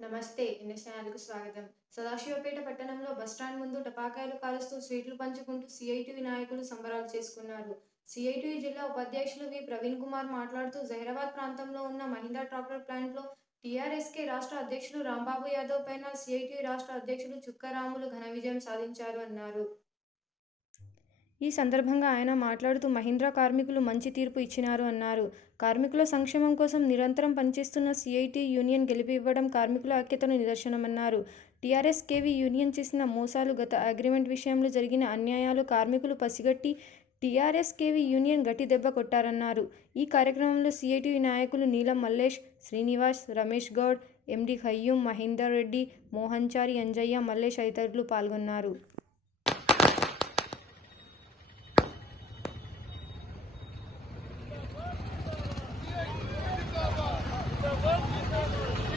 నమస్తే ఎన్ఎస్ ఛానల్కు స్వాగతం. సదాశివపేట పట్టణంలో బస్టాండ్ ముందు టపాకాయలు కాలుస్తూ స్వీట్లు పంచుకుంటూ సిఐటివి నాయకులు సంబరాలు చేసుకున్నారు. సిఐటివి జిల్లా ఉపాధ్యక్షులు వి. ప్రవీణ్ కుమార్ మాట్లాడుతూ జహీరాబాద్ ప్రాంతంలో ఉన్న మహిందా ట్రాక్టర్ ప్లాంట్లో టీఆర్ఎస్కే రాష్ట్ర అధ్యక్షులు రాంబాబు యాదవ్ పైన సిఐటివి రాష్ట్ర అధ్యక్షులు చుక్కరాములు ఘన విజయం సాధించారు అన్నారు. ఈ సందర్భంగా ఆయన మాట్లాడుతూ మహీంద్రా కార్మికులు మంచి తీర్పు ఇచ్చినారు అన్నారు. కార్మికుల సంక్షేమం కోసం నిరంతరం పనిచేస్తున్న సిఐటి యూనియన్ గెలిపి ఇవ్వడం కార్మికుల ఐక్యతను నిదర్శనమన్నారు. టీఆర్ఎస్ కేవీ యూనియన్ చేసిన మోసాలు గత అగ్రిమెంట్ విషయంలో జరిగిన అన్యాయాలు కార్మికులు పసిగట్టి టీఆర్ఎస్ కేవీ యూనియన్ గట్టి దెబ్బ కొట్టారన్నారు. ఈ కార్యక్రమంలో సిఐటి నాయకులు నీలం మల్లేష్ శ్రీనివాస్ రమేష్ గౌడ్ ఎండి హయ్యూం మహేందర్ రెడ్డి మోహన్చారి అంజయ్య మల్లేష్ తదితరులు పాల్గొన్నారు.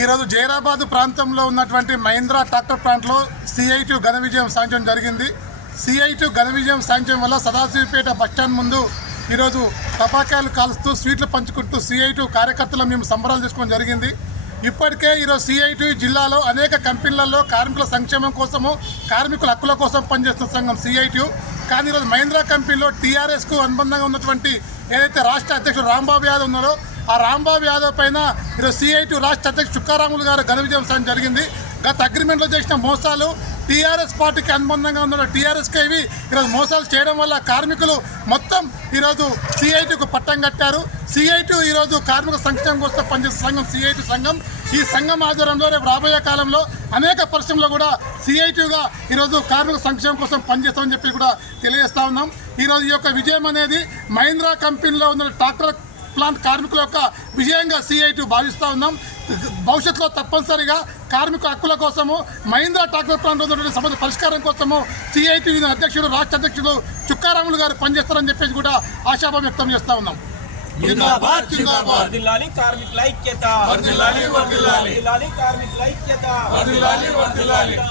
ఈరోజు జైరాబాద్ ప్రాంతంలో ఉన్నటువంటి మహీంద్రా ట్రాక్టర్ ప్లాంట్లో సిఐటి ఘన విజయం సాధించడం జరిగింది. సిఐటి ఘన విజయం సాధించడం వల్ల సదాశివపేట బస్టాండ్ ముందు ఈరోజు టపాకాయలు కాలుస్తూ స్వీట్లు పంచుకుంటూ సిఐటి కార్యకర్తలు మేము సంబరాలు చేసుకోవడం జరిగింది. ఇప్పటికే ఈరోజు సిఐటి జిల్లాలో అనేక కంపెనీలలో కార్మికుల సంక్షేమం కోసము కార్మికుల హక్కుల కోసం పనిచేస్తున్న సంఘం సిఐటి. కానీ ఈరోజు మహీంద్రా కంపెనీలో టీఆర్ఎస్కు అనుబంధంగా ఉన్నటువంటి ఏదైతే రాష్ట్ర అధ్యక్షుడు రాంబాబు యాదవ్ ఉన్నారో ఆ రాంబాబు యాదవ్ పైన ఈరోజు సిఐటి రాష్ట్ర అధ్యక్షుడు చుక్కారాములు గారు ఘన విజయం జరిగింది. గత అగ్రిమెంట్లో చేసిన మోసాలు టీఆర్ఎస్ పార్టీకి అనుబంధంగా ఉన్న టీఆర్ఎస్కి ఇవి ఈరోజు మోసాలు చేయడం వల్ల కార్మికులు మొత్తం ఈరోజు సిఐటికు పట్టం కట్టారు. సిఐటి ఈరోజు కార్మిక సంక్షేమం కోసం పనిచేసే సంఘం సిఐటి సంఘం. ఈ సంఘం ఆధ్వర్యంలో రేపు రాబోయే కాలంలో అనేక పరిశ్రమలో కూడా సిఐటిగా ఈరోజు కార్మిక సంక్షేమం కోసం పనిచేస్తామని చెప్పి కూడా తెలియజేస్తా ఉన్నాం. ఈరోజు ఈ యొక్క విజయం అనేది మహీంద్రా కంపెనీలో ఉన్న ట్రాక్టర్ ప్లాంట్ కార్మికుల యొక్క విజయంగా సిఐటి భావిస్తూ ఉన్నాం. భవిష్యత్తులో తప్పనిసరిగా కార్మిక హక్కుల కోసము మహీంద్రా ప్లాంట్ ఉన్నటువంటి సమస్య పరిష్కారం కోసము సిఐటి అధ్యక్షుడు రాష్ట్ర అధ్యక్షుడు చుక్కారాములు గారు పనిచేస్తారని చెప్పేసి కూడా ఆశాభావం వ్యక్తం చేస్తూ ఉన్నాం. ఐక్యత. కార్మికుల ఐక్యత.